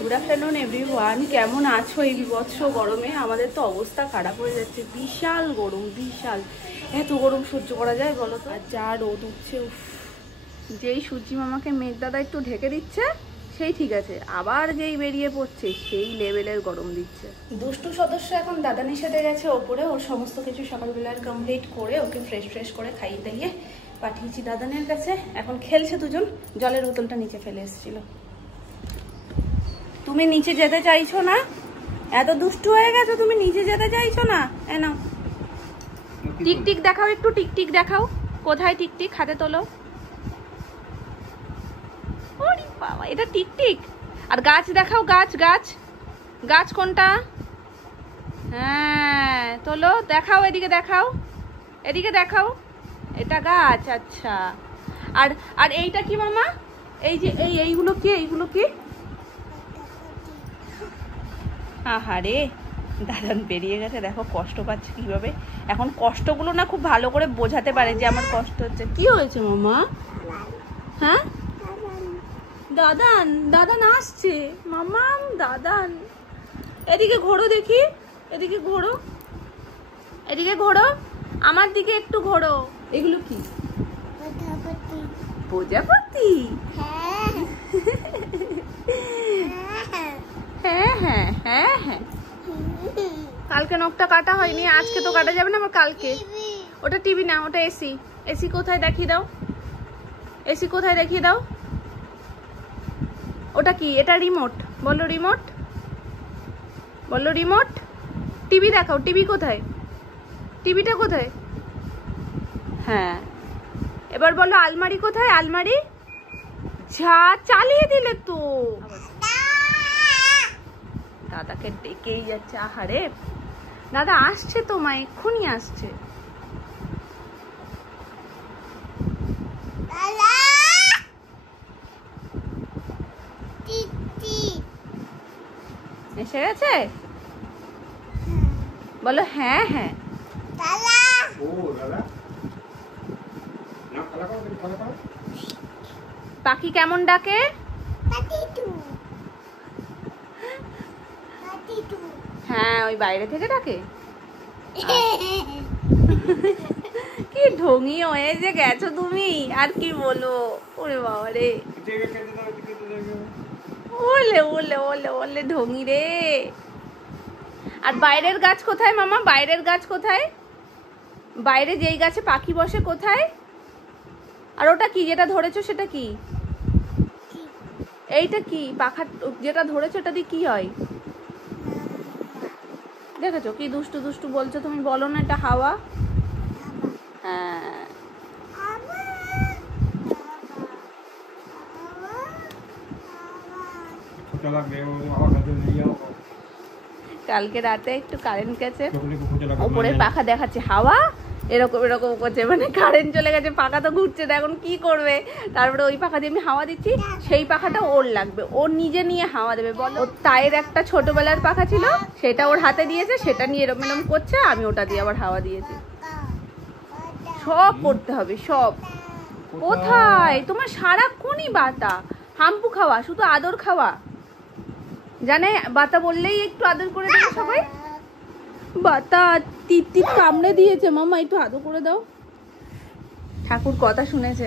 Good afternoon everyone, কেমন আছো এই বিভৎস গরমে? আমাদের তো অবস্থা খারাপ হয়ে যাচ্ছে, বিশাল গরম, বিশাল। এত গরম সহ্য করা যায় বলো তো? আর যা রোদ উঠছে, যেই সূর্যি মামাকে মেঘদাদা একটু ঢেকে দিচ্ছে সেই ঠিক আছে, আবার যেই বেরিয়ে পড়ছে সেই লেভেলের গরম দিচ্ছে। দুষ্টু সদস্য এখন দাদানির সাথে গেছে ওপরে, ওর সমস্ত কিছু সকালবেলার কমপ্লিট করে ওকে ফ্রেশ করে খাইয়ে দাইয়ে পাঠিয়েছি দাদানের কাছে। এখন খেলছে দুজন, জলের বোতলটা নিচে ফেলে এসেছিল। তুমি নিচে যেতে চাইছো না? এত দুষ্টু হয়ে গেছো, তুমি নিচে যেতে চাইছো না? নাও টিকটিক দেখাও, একটু টিকটিক দেখাও। কোথায় টিকটিক? হাতে তোলো। ওরে বাবা, এটা টিকটিক। আর গাছ দেখাও, গাছ গাছ গাছ কোনটা? হ্যাঁ তোলো, দেখাও, এদিকে দেখাও, এদিকে দেখাও। এটা গাছ, আচ্ছা। আর আর এইটা কি মামা? এই যে এইগুলো কি? এইগুলো কি? আহারে, দাদান বেরিয়ে গেছে, দেখো কষ্ট পাচ্ছে কিভাবে। এখন কষ্টগুলো না খুব ভালো করে বোঝাতে পারে যে আমার কষ্ট হচ্ছে। কি হয়েছে মামা? হ্যাঁ দাদান, দাদান আসছে মামাম, দাদান। এদিকে ঘোরো দেখি, এদিকে ঘোরো, এদিকে ঘোরো, আমার দিকে একটু ঘোরো। এগুলো কি? প্রজাপতি। হ্যাঁ হ্যাঁ হ্যাঁ হ্যাঁ। কালকে নখটা কাটা হয়নি, আজকে তো কাটা যাবে না, আবার কালকে। ওটা টিভি না, ওটা এসি। এসি কোথায় দেখিয়ে দাও, এসি কোথায় দেখিয়ে দাও। ওটা কি? এটা রিমোট। বলো রিমোট, বলো রিমোট। টিভি দেখাও, টিভি কোথায়? টিভিটা কোথায়? হ্যাঁ, এবার বলো আলমারি কোথায়? আলমারি। যা চালিয়ে দিলে তো, দাদাকে ডেকেই যাচ্ছে। আহারে, দাদা আসছে তোমায়, এক্ষুনি আসছে। এসে গেছে? বলো হ্যাঁ হ্যাঁ। পাখি কেমন ডাকে? হ্যাঁ, ওই বাইরে থেকে ডাকে। কি ঢঙি হয়ে যে গেছো তুমি, আর কি বলো। ওরে বাবা রে, ওলে ওলে ওলে ওলে ঢঙি রে। আর বাইরের গাছ কোথায় মামা? বাইরের গাছ কোথায়? বাইরে যেই গাছে পাখি বসে কোথায়? আর ওটা কি যেটা ধরেছো, সেটা কি? এইটা কি? পাখা যেটা ধরেছো ওটা দিয়ে কি হয়? দেখেছো কি দুষ্টু দুষ্টু বলছো তুমি? বলো না এটা হাওয়া। হ্যাঁ, কালকে রাতে একটু কারেন্ট গেছে, ওপরের পাখা দেখাচ্ছে হাওয়া এরকম এরকম করছে, মানে কারেন্ট চলে গেছে, পাখা তো ঘুরছে না, এখন কি করবে? তারপরে ওই পাখা দিয়ে আমি হাওয়া দিচ্ছি, সেই পাখাটা ওর লাগবে, ও নিজে নিয়ে হাওয়া দেবে। বলো, ওর তাইয়ের একটা ছোটবেলার পাখা ছিল, সেটা ওর হাতে দিয়েছে, সেটা নিয়ে এরকম এরকম করছে, আমি ওটা দিয়ে আবার হাওয়া দিয়েছি। সব করতে হবে, সব। কোথায় তোমার সারাক্ষণই বাতা, হাম্পু খাওয়া, শুধু আদর খাওয়া, জানে বাতা বললেই একটু আদর করে দেবে সবাই। বাতা টিপ কামড়ে দিয়েছে মামা, একটু আদর করে দাও। ঠাকুর কথা শুনেছে,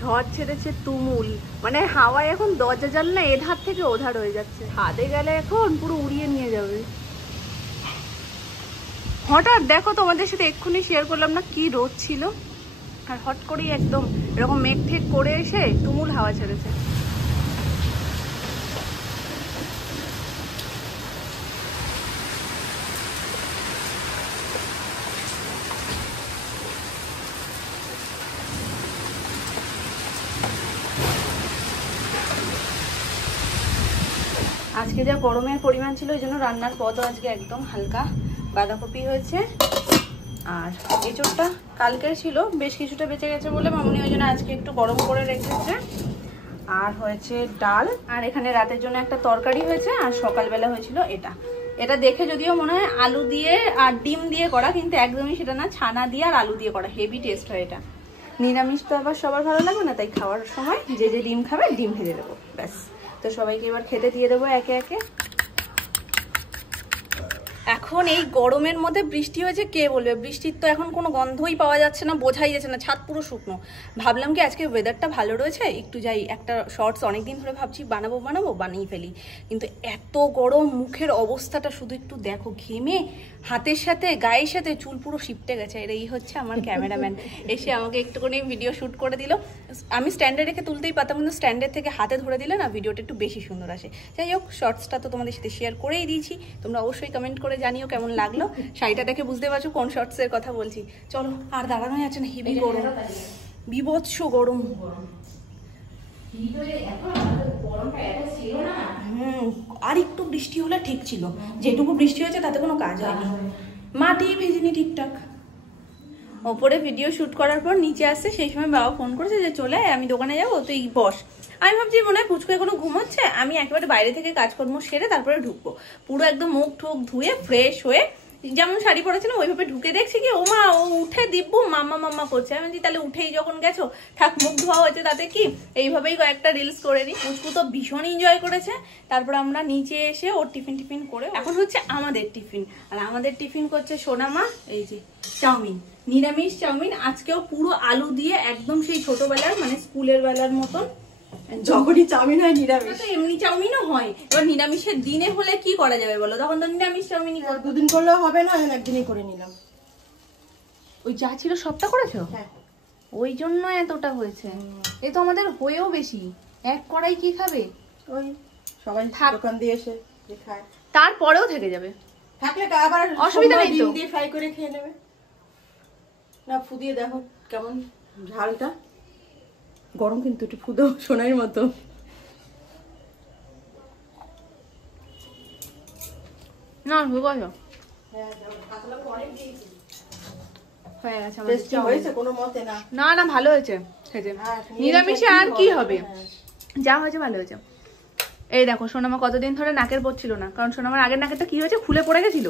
ঝড় ছেড়েছে তুমুল, মানে হাওয়ায় এখন দরজা জানলা এধার থেকে ওধার হয়ে যাচ্ছে, হাতে গেলে এখন পুরো উড়িয়ে নিয়ে যাবে। হঠাৎ দেখো, তোমাদের সাথে এক্ষুনি শেয়ার করলাম না কি রোদ ছিল, আর হট করেই একদম এরকম মেঘ ঠেক করে এসে তুমুল হাওয়া ছেড়েছে। আজকে যা গরমের পরিমাণ ছিল, ওই জন্য রান্নার পদও আজকে একদম হালকা। বাঁধাকপি হয়েছে, আর এঁচোড়টা কালকের ছিল, বেশ কিছুটা বেঁচে গেছে বলে মামনি ওই জন্য আজকে একটু গরম করে রেখেছে। আর হয়েছে ডাল, আর এখানে রাতের জন্য একটা তরকারি হয়েছে, আর সকালবেলা হয়েছিল এটা। এটা দেখে যদিও মনে হয় আলু দিয়ে আর ডিম দিয়ে করা, কিন্তু একদমই সেটা না, ছানা দিয়ে আর আলু দিয়ে করা, হেভি টেস্ট হয় এটা। নিরামিষ তো আবার সবার ভালো লাগবে না, তাই খাওয়ার সময় যে যে ডিম খাবে ডিম ভেজে দেবো, ব্যাস। তো সবাইকে এবার খেতে দিয়ে দেবো একে একে। এখন এই গরমের মধ্যে বৃষ্টি হয়েছে, কে বলবে? বৃষ্টির তো এখন কোনো গন্ধই পাওয়া যাচ্ছে না, বোঝাই যাচ্ছে না, ছাদ পুরো শুকনো। ভাবলাম কি আজকে ওয়েদারটা ভালো রয়েছে, একটু যাই একটা শর্টস অনেকদিন ধরে ভাবছি বানাবো বানিয়ে ফেলি, কিন্তু এত গরম, মুখের অবস্থাটা শুধু একটু দেখো, ঘেমে হাতের সাথে গায়ের সাথে চুল পুরো শিপটে গেছে। এই হচ্ছে আমার ক্যামেরাম্যান, এসে আমাকে একটুখানি ভিডিও শ্যুট করে দিল। আমি স্ট্যান্ডে রেখে তুলতেই পারতাম, কিন্তু স্ট্যান্ডের থেকে হাতে ধরে দিলে না ভিডিওটা একটু বেশি সুন্দর আসে। যাই হোক, শর্টসটা তো তোমাদের সাথে শেয়ার করেই দিয়েছি, তোমরা অবশ্যই কমেন্ট করে জানিও কেমন লাগলো। শাড়িটা দেখে বুঝতে পারছো কোন শর্টসের কথা বলছি। চলো, আর দাঁড়ানো যাচ্ছে না, হেভি গরম, বিভৎস গরম। আর একটু বৃষ্টি হলে ঠিক ছিল, যেটুকু বৃষ্টি হয়েছে তাতে কোনো কাজ হয়নি, মাটি ভেজেনি ঠিকঠাক। ওপরে ভিডিও শুট করার পর নিচে আসছে, সেই সময় বাবা ফোন করেছে যে চলে আমি দোকানে যাবো, তুই বস। আমি ভাবছি মনে হয় পুচকু এখনো ঘুমোচ্ছে, আমি একেবারে বাইরে থেকে কাজকর্ম সেরে তারপরে ঢুকবো। পুরো একদম মুখ ঠুক ধুয়ে ফ্রেশ হয়ে যেমন শাড়ি পরেছিলাম ওইভাবে ঢুকে দেখছি কি ও মা, ও উঠে দিব্যু মাম্মা করছে। আমি বলছি তাহলে উঠেই যখন গেছো থাক, মুখ ধোয়া হয়েছে তাতে কি, এইভাবেই কয়েকটা রিলস করে নিই। পুচকু তো ভীষণ এনজয় করেছে। তারপর আমরা নিচে এসে ওর টিফিন করে, এখন হচ্ছে আমাদের টিফিন। আর আমাদের টিফিন করছে সোনামা, এই যে চাউমিন, নিরামিষ চাউমিন। আজকেও পুরো আলু দিয়ে, একদম সেই ছোটবেলার মানে স্কুলের বেলার মতন। যখনই চাউমিন হয় নিরামিষ, এমনি চাউমিনও হয়। এবার নিরামিষের দিনে হলে কি করা যাবে বলো, তখন তো নিরামিষ চাউমিনই করবো। দুদিন করলেও হবে না, একদিনই করে নিলাম। ওই যা ছিল সবটা করেছো? হ্যাঁ, ওই জন্য এতটা হয়েছে। এই তো আমাদের হয়েও বেশি, এক কড়াই কি খাবে? ওই সবাই দোকান দিয়ে এসে খায়, তারপরেও থেকে যাবে। থাকলে আবার অসুবিধা নেই, ডিম দিয়ে ফ্রাই করে খেয়ে নেবে। না ফুদিয়ে দেখো কেমন ঝালটা, গরম কিন্তু একটু ফুদো সোনার মতো। না হয়ে গেছে, হয়ে গেছে, হয়েছে কোনো মতে না। না না ভালো হয়েছে খেতে, নিরামিষে আর কি হবে, যা হয়েছে ভালো হয়েছে। এই দেখো সোনামা কতদিন ধরে নাকের পড়ছিল না, কারণ সোনামার আগের নাকেরটা কি হয়েছে, খুলে পড়ে গেছিল।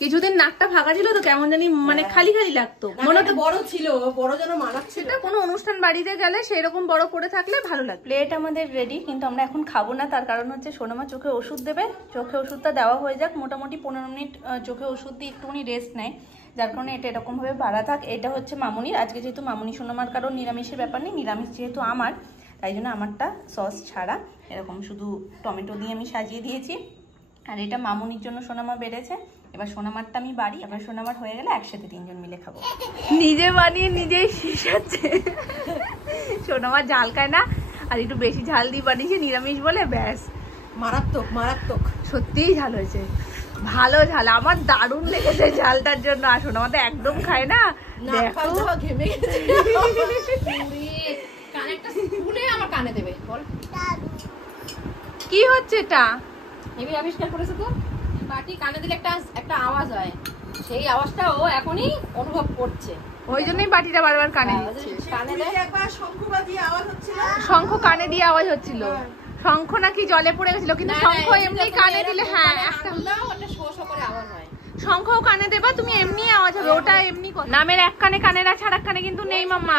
কিছুদিন নাকটা ফাঁকা ছিল তো কেমন জানি মানে খালি খালি লাগতো, মনে হতো বড় ছিল, বড় যেন মানাচ্ছিল। সেটা কোনো অনুষ্ঠান বাড়িতে গেলে সেই রকম বড় পড়ে থাকলে ভালো লাগে। প্লেট আমাদের রেডি, কিন্তু আমরা এখন খাবো না, তার কারণ হচ্ছে সোনামা চোখে ওষুধ দেবে। চোখে ওষুধটা দেওয়া হয়ে যাক, মোটামুটি 15 মিনিট চোখে ওষুধ দিয়ে একটুখানি রেস্ট নেয়, যার কারণে এটা এরকম ভাবে বাড়া থাক। এটা হচ্ছে মামুনির, আজকে যেহেতু মামুনি সোনামার কারণ নিরামিষের ব্যাপার নেই, নিরামিষ যেহেতু আমার, তাই জন্য আমারটা সস ছাড়া এরকম শুধু টমেটো দিয়ে আমি সাজিয়ে দিয়েছি। আর এটা মামুনির জন্য সোনামা বেড়েছে, এবার সোনামারটা আমি বাড়ি, এবার সোনামার হয়ে গেলে একসাথে 3 জন মিলে খাবো। নিজে বানিয়ে নিজেই শিশাচ্ছে। সোনামার ঝাল খায় না, আর একটু বেশি ঝাল দিয়ে বানিয়েছে নিরামিষ বলে, ব্যাস মারাত্মক মারাত্মক, সত্যিই ঝাল হয়েছে, ভালো ঝাল, আমার দারুণ লেগেছে ঝালটার জন্য। আর সোনামা তো একদম খায় না, দেখো ঘেমে গেছে। আমার কানে দেবে বল কি হচ্ছে এটা, এবি আবিষ্কার করেছে তো, বাটি কানে দিলে একটা আওয়াজ হয়, সেই আওয়াজটা ও এখনই অনুভব করছে, ওই জন্যই বাটিটা বারবার কানে দিচ্ছে। কানে দেয় একবার শঙ্খ বাজিয়ে আওয়াজ হচ্ছিল, শঙ্খ কানে দিয়ে আওয়াজ হচ্ছিল, শঙ্খ নাকি জলে পড়ে গেছিল, কিন্তু শঙ্খ এমনি কানে দিলে, হ্যাঁ একটা শো শো করে আওয়াজ হয়। শঙ্খও কানে দেবা তুমি, এমনি আওয়াজ হবে, ওটা এমনি নামের এক কানে কানের আছে, আর এক কানে কিন্তু নেই মাম্মা।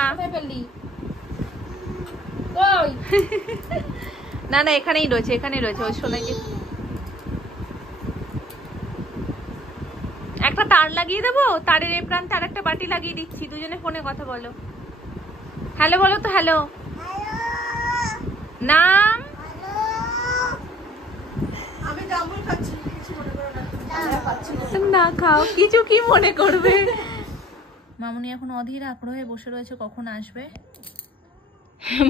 না না এখানেই রয়েছে, এখানেই রয়েছে, ওই শোনাই। একটা তার লাগিয়ে দেবো, তারের এই প্রান্তে আর একটা বাটি লাগিয়ে দিচ্ছি, দুজনে ফোনে কথা বলো। হ্যালো বলো তো, হ্যালো নাম। আমি জামুন খাচ্ছি, কিছু মনে করো না। না খাও, কিছু কি মনে করবে। মামুনি এখন অধীর আগ্রহে বসে রয়েছে কখন আসবে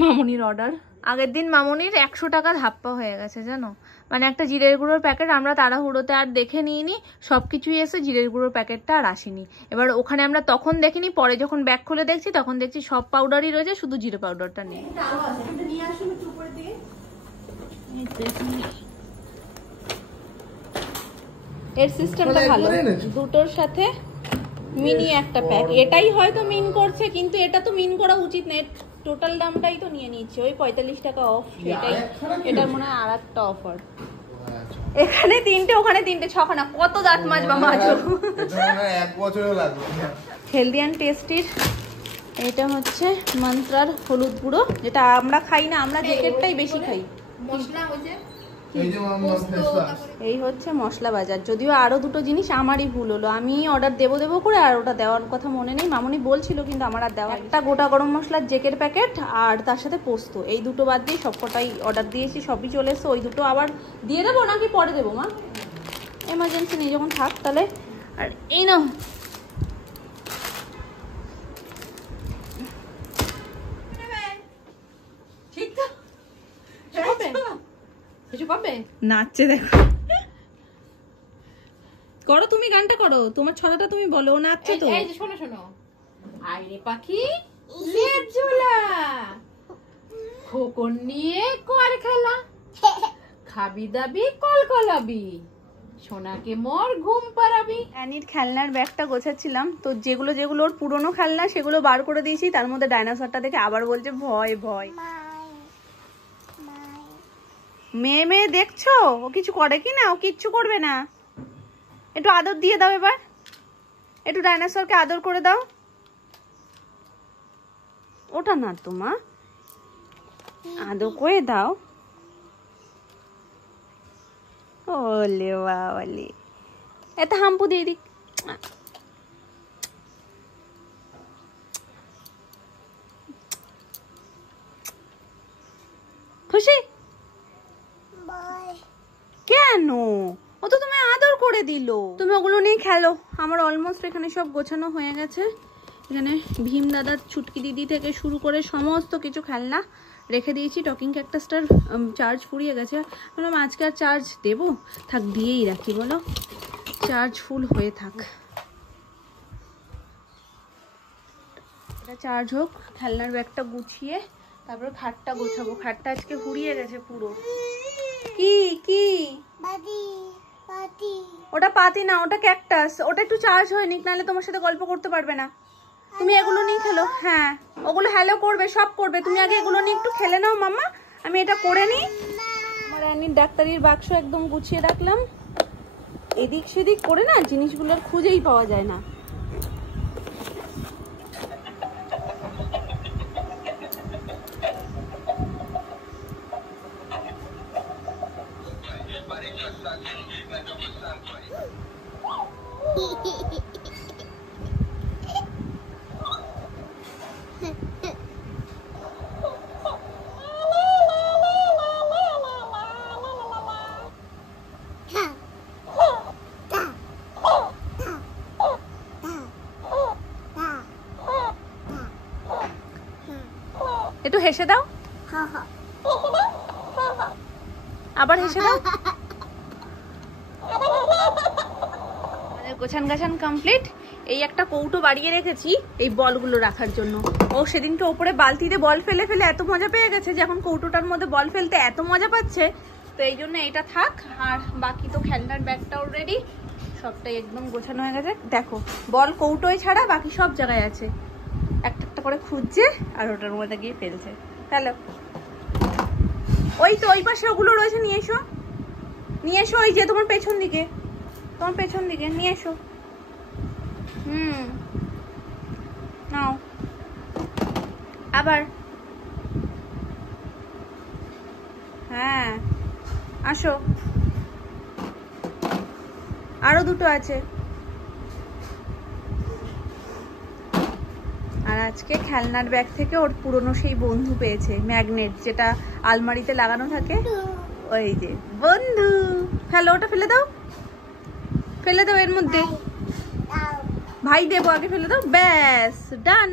মামুনির অর্ডার। আগের দিন মামুনির 100 টাকা ধাপ্পা হয়ে গেছে জানো, মানে একটা জিরের গুঁড়োর প্যাকেট আমরা তাড়াহুড়োতে আর দেখে নিইনি, সবকিছুই এসে জিরের গুঁড়োর প্যাকেটটা আর আসেনি। এবার ওখানে আমরা তখন দেখিনি, পরে যখন ব্যাগ খুলে দেখছি তখন দেখছি সব পাউডারই রয়েছে, শুধু জিরে পাউডারটা নেই। এর সিস্টেমটা ভালো, দুটোর সাথে মিনি একটা প্যাক, এটাই হয়তো মিন করছে, কিন্তু এটা তো মিন করা উচিত না, টোটাল দামটাই তো নিয়ে নিচ্ছে ওই 45 টাকা অফ, সেটাই এটার মনে হয় আর একটা অফার। এখানে 3টে ওখানে 3টে, 6খানা, কত দাঁত মাজবা মাজো, এক বছরও লাগবে। হেলদি অ্যান্ড টেস্টির এটা হচ্ছে মন্ত্রার হলুদ গুঁড়ো, যেটা আমরা খাই না, আমরা জ্যাকেটটাই বেশি খাই। মশলা হয়েছে এই যে মাম্মা ফেস ওয়াশ। এই হচ্ছে মশলা বাজার। যদিও আরো দুটো জিনিস আমারই ভুল হলো, আমি অর্ডার দেবো করে আর ওটা দেওয়ার কথা মনে নেই, মামুনি বলছিল কিন্তু আমার আর দেওয়া। একটা গোটা গরম মশলার জেকের প্যাকেট আর তার সাথে পোস্ত, এই দুটো বাদ দিয়ে সবকটাই অর্ডার দিয়েছি, সবই চলে এসছে। ওই দুটো আবার দিয়ে দেবো নাকি পরে দেবো মা? এমার্জেন্সি নেই যখন, থাক তাহলে। আর এই না ঠিক তো কিছু পাবে নাচছে দেখো। করো তুমি গানটা করো, তোমার ছড়াটা তুমি বলো, ও নাচছে তো। এই যে শোনো শোনো, আইরে পাখি লেজ ঝোলা, খোকন নিয়ে কর খেলা, খাবি দাবি কলকলাবি, সোনাকে মোর ঘুম পাড়াবি। অ্যানির খেলনার ব্যাগটা গোছাচ্ছিলাম, তো যেগুলো যেগুলো ওর পুরনো খেলনা সেগুলো বার করে দিয়েছি, তার মধ্যে ডাইনোসরটা দেখে আবার বলছে ভয় ভয়। মেয়ে মেয়ে দেখছো, ও কিছু করে কি না? ও কিচ্ছু করবে না। একটু আদর দিয়ে দাও, এবার একটু ডাইনোসরকে আদর করে দাও। ওটা না তো মা, আদর করে দাও। ওলে বাবালে, এত হাম্পু দিয়ে দিক। খুশি? কেন? ও তো তুমি আদর করে দিল। তুমি ওগুলো নিয়ে খেলো। আমার অলমোস্ট এখানে সব গোছানো হয়ে গেছে। এখানে ভীম দাদার ছুটকি দিদি থেকে শুরু করে সমস্ত কিছু খেলনা রেখে দিয়েছি। টকিং ক্যাকটাসটার চার্জ ফুরিয়ে গেছে, বললাম আজকে আর চার্জ দেবো, থাক দিয়েই রাখি, বলো চার্জ ফুল হয়ে থাক, এটা চার্জ হোক। খেলনার ব্যাগটা গুছিয়ে তারপর খাটটা গোছাবো। খাটটা আজকে হুড়িয়ে গেছে পুরো। কি কি ওটা পাতি না, ওটা ক্যাকটাস। ওটা একটু চার্জ হয়নি, নাহলে তোমার সাথে গল্প করতে পারবে না। তুমি এগুলো নিয়ে খেলো। হ্যাঁ ওগুলো হ্যালো করবে, সব করবে। তুমি আগে এগুলো নিয়ে একটু খেলে নাও মাম্মা, আমি এটা করে নিই। আমার অ্যানির ডাক্তারির বাক্স একদম গুছিয়ে রাখলাম। এদিক সেদিক করে না জিনিসগুলোর খুঁজেই পাওয়া যায় না। একটু হেসে দাও, আবার হেসে দাও। আমাদের গোছান গাছান কমপ্লিট। এই একটা কৌটো বাড়িয়ে রেখেছি এই বলগুলো রাখার জন্য। ও সেদিনকে ওপরে বালতিতে বল ফেলে ফেলে এত মজা পেয়ে গেছে যে এখন কৌটোটার মধ্যে বল ফেলতে এত মজা পাচ্ছে, তো এই জন্য এটা থাক। আর বাকি তো খেলনার ব্যাগটাও রেডি, সবটাই একদম গোছানো হয়ে গেছে। দেখো বল কৌটোয় ছাড়া বাকি সব জায়গায় আছে, একটা একটা করে খুঁজছে আর ওটার মধ্যে গিয়ে ফেলছে। হ্যালো, ওই তো ওই পাশে ওগুলো রয়েছে, নিয়ে এসো নিয়ে এসো। ওই যে তোমার পেছন দিকে, তোমার পেছন দিকে নিয়ে এসো। নাও আবার, হ্যাঁ আসো, আরো দুটো আছে। আর আজকে খেলনার ব্যাগ থেকে ওর পুরনো সেই বন্ধু পেয়েছে, ম্যাগনেট, যেটা আলমারিতে লাগানো থাকে। ওই যে বন্ধু, ফেলো ওটা, ফেলে দাও, ফেলে দাও এর মধ্যে। ভাই দেবো, আগে ফেলে দাও, ব্যাস ডান।